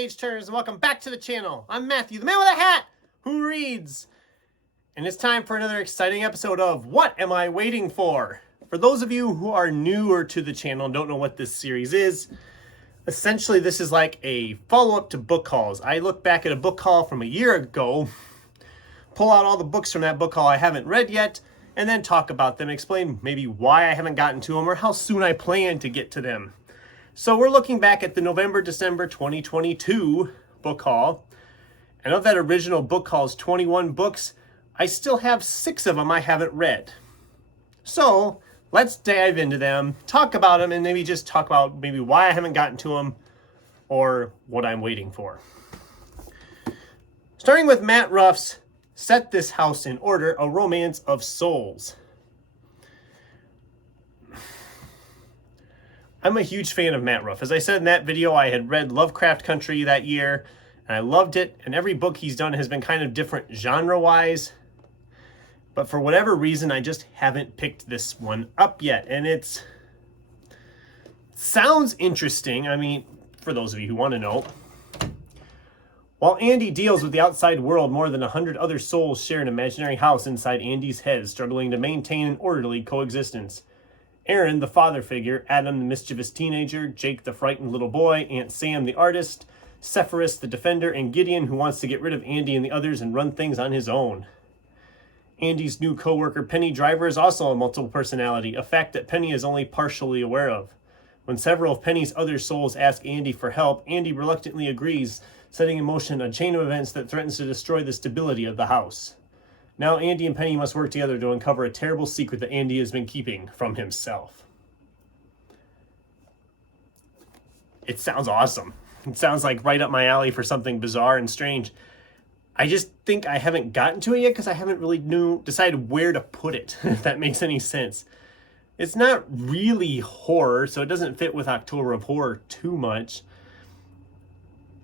page turners, and welcome back to the channel. I'm Matthew, the man with a hat who reads. And it's time for another exciting episode of What Am I Waiting For? For those of you who are newer to the channel and don't know what this series is, essentially this is like a follow-up to book hauls. I look back at a book haul from a year ago, pull out all the books from that book haul I haven't read yet, and then talk about them, explain maybe why I haven't gotten to them or how soon I plan to get to them. So we're looking back at the November-December 2022 book haul. And of that original book haul's 21 books, I still have 6 of them I haven't read. So let's dive into them, talk about them, and maybe just talk about maybe why I haven't gotten to them or what I'm waiting for. Starting with Matt Ruff's Set This House in Order, A Romance of Souls. I'm a huge fan of Matt Ruff. As I said in that video, I had read Lovecraft Country that year, and I loved it, and every book he's done has been kind of different genre-wise. But for whatever reason, I just haven't picked this one up yet, and it sounds interesting. I mean, for those of you who want to know. While Andy deals with the outside world, more than 100 other souls share an imaginary house inside Andy's head, struggling to maintain an orderly coexistence. Aaron, the father figure, Adam, the mischievous teenager, Jake, the frightened little boy, Aunt Sam, the artist, Sepphoris, the defender, and Gideon, who wants to get rid of Andy and the others and run things on his own. Andy's new co-worker, Penny Driver, is also a multiple personality, a fact that Penny is only partially aware of. When several of Penny's other souls ask Andy for help, Andy reluctantly agrees, setting in motion a chain of events that threatens to destroy the stability of the house. Now Andy and Penny must work together to uncover a terrible secret that Andy has been keeping from himself. It sounds awesome. It sounds like right up my alley for something bizarre and strange. I just think I haven't gotten to it yet because I haven't really decided where to put it, if that makes any sense. It's not really horror, so it doesn't fit with October of Horror too much.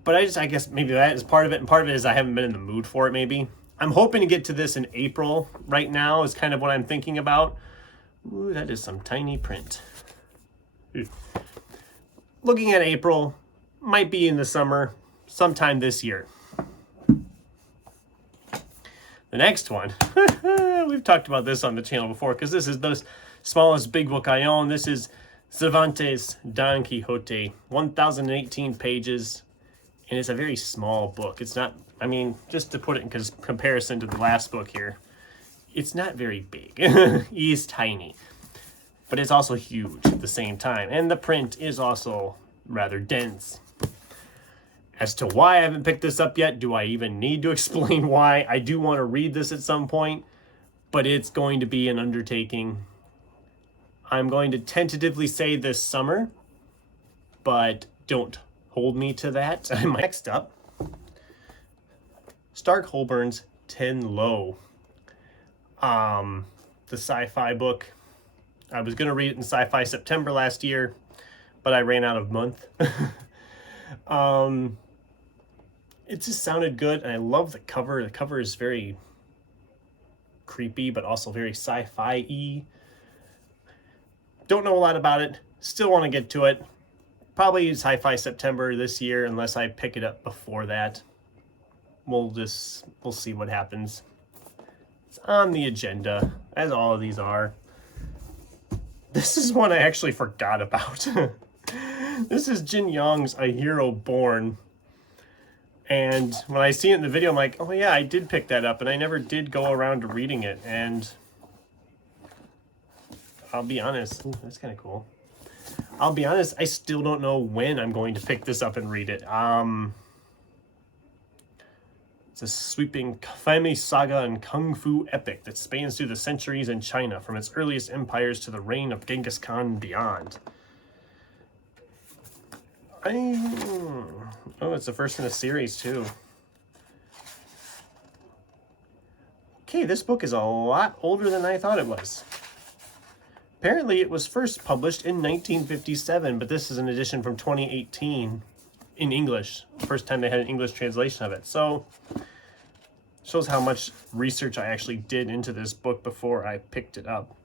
But I guess maybe that is part of it, and part of it is I haven't been in the mood for it maybe. I'm hoping to get to this in April right now is kind of what I'm thinking about. Ooh, that is some tiny print. Looking at April, might be in the summer, sometime this year. The next one, we've talked about this on the channel before because this is the smallest big book I own. This is Cervantes' Don Quixote, 1,018 pages, and it's a very small book. It's not, I mean, just to put it in comparison to the last book here, it's not very big. He's tiny, but it's also huge at the same time. And the print is also rather dense. As to why I haven't picked this up yet, do I even need to explain why? I do want to read this at some point, but it's going to be an undertaking. I'm going to tentatively say this summer, but don't hold me to that. Next up, Stark Holburn's 10 Low. The sci-fi book. I was going to read it in Sci-Fi September last year, but I ran out of month. It just sounded good, and I love the cover. The cover is very creepy, but also very sci-fi-y. Don't know a lot about it. Still want to get to it. Probably Sci-Fi September this year, unless I pick it up before that. We'll see what happens. It's on the agenda, as all of these are. This is one I actually forgot about. This is Jin Yong's A Hero Born. And when I see it in the video, I'm like, oh yeah, I did pick that up, and I never did go around to reading it. And I'll be honest, ooh, that's kind of cool. I'll be honest, I still don't know when I'm going to pick this up and read it. It's a sweeping family saga and kung fu epic that spans through the centuries in China, from its earliest empires to the reign of Genghis Khan and beyond. Oh, it's the first in a series, too. Okay, this book is a lot older than I thought it was. Apparently, it was first published in 1957, but this is an edition from 2018 in English. First time they had an English translation of it. So, shows how much research I actually did into this book before I picked it up.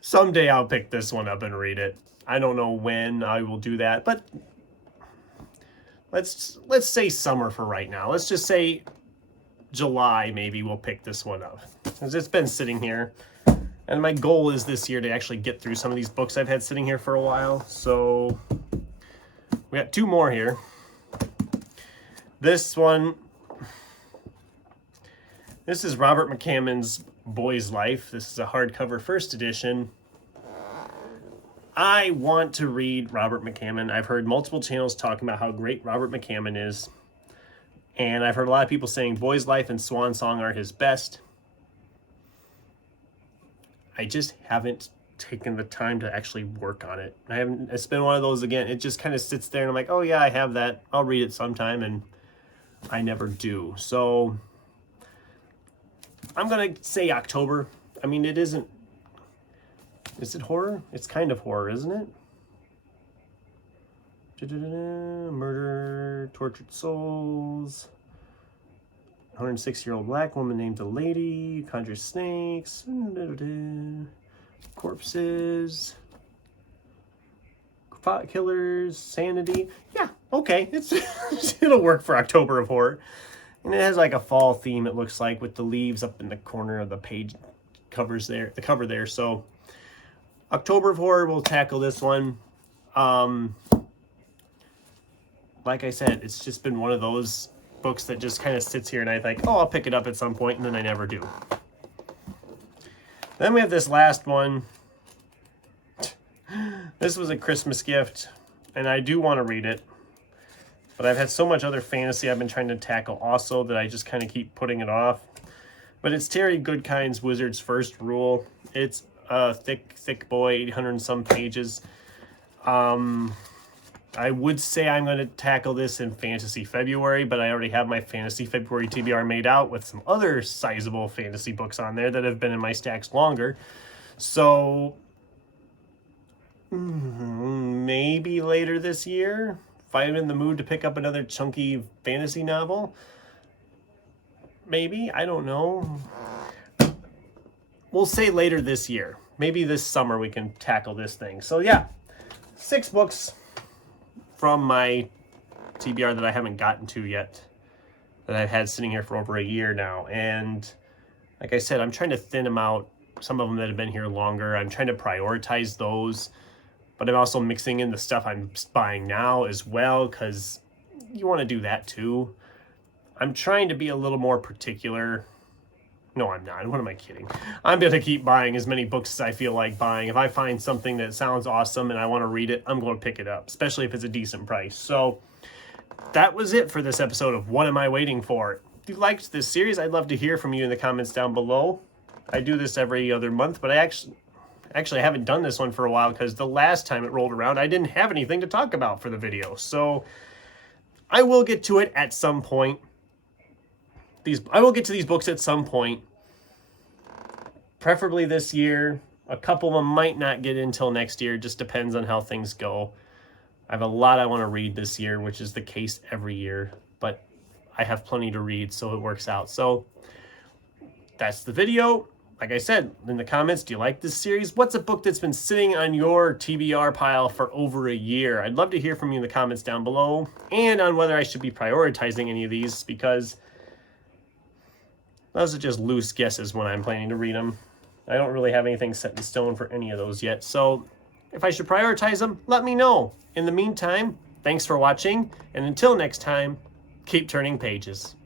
Someday I'll pick this one up and read it. I don't know when I will do that, but let's say summer for right now. Let's just say July, maybe we'll pick this one up, because it's been sitting here. And my goal is this year to actually get through some of these books I've had sitting here for a while. So we got 2 more here. This one, this is Robert McCammon's Boy's Life. This is a hardcover first edition. I want to read Robert McCammon. I've heard multiple channels talking about how great Robert McCammon is. And I've heard a lot of people saying Boy's Life and Swan Song are his best. I just haven't taken the time to actually work on it. It's been one of those, again, it just kind of sits there and I'm like, oh yeah, I have that. I'll read it sometime, and I never do. So I'm going to say October. I mean, it isn't, is it horror? It's kind of horror, isn't it? Murder, tortured souls. 106-year-old black woman named the lady, conjures snakes, corpses, killers, sanity. Yeah, okay, it'll work for October of Horror. And it has like a fall theme, it looks like, with the leaves up in the corner of the page covers there, the cover there. So October of Horror, we'll tackle this one. Like I said, it's just been one of those books that just kind of sits here and I think, oh, I'll pick it up at some point, and then I never do. Then we have this last one. This was a Christmas gift, and I do want to read it, but I've had so much other fantasy I've been trying to tackle also that I just kind of keep putting it off. But it's Terry Goodkind's Wizard's First Rule. It's a thick boy, 800 and some pages. I would say I'm going to tackle this in Fantasy February, but I already have my Fantasy February TBR made out with some other sizable fantasy books on there that have been in my stacks longer. So maybe later this year, if I'm in the mood to pick up another chunky fantasy novel. Maybe, I don't know. We'll say later this year. Maybe this summer we can tackle this thing. So yeah, 6 books from my TBR that I haven't gotten to yet, that I've had sitting here for over a year now. And like I said, I'm trying to thin them out. Some of them that have been here longer, I'm trying to prioritize those, but I'm also mixing in the stuff I'm buying now as well, because you want to do that too. I'm trying to be a little more particular. No, I'm not. What am I kidding? I'm going to keep buying as many books as I feel like buying. If I find something that sounds awesome and I want to read it, I'm going to pick it up, especially if it's a decent price. So that was it for this episode of What Am I Waiting For? If you liked this series, I'd love to hear from you in the comments down below. I do this every other month, but I actually haven't done this one for a while because the last time it rolled around, I didn't have anything to talk about for the video. So I will get to it at some point. I will get to these books at some point, preferably this year. A couple of them might not get in until next year, just depends on how things go. I have a lot I want to read this year, which is the case every year, but I have plenty to read, so it works out. So that's the video. Like I said in the comments, do you like this series? What's a book that's been sitting on your TBR pile for over a year? I'd love to hear from you in the comments down below, and on whether I should be prioritizing any of these, because those are just loose guesses when I'm planning to read them. I don't really have anything set in stone for any of those yet. So if I should prioritize them, let me know. In the meantime, thanks for watching. And until next time, keep turning pages.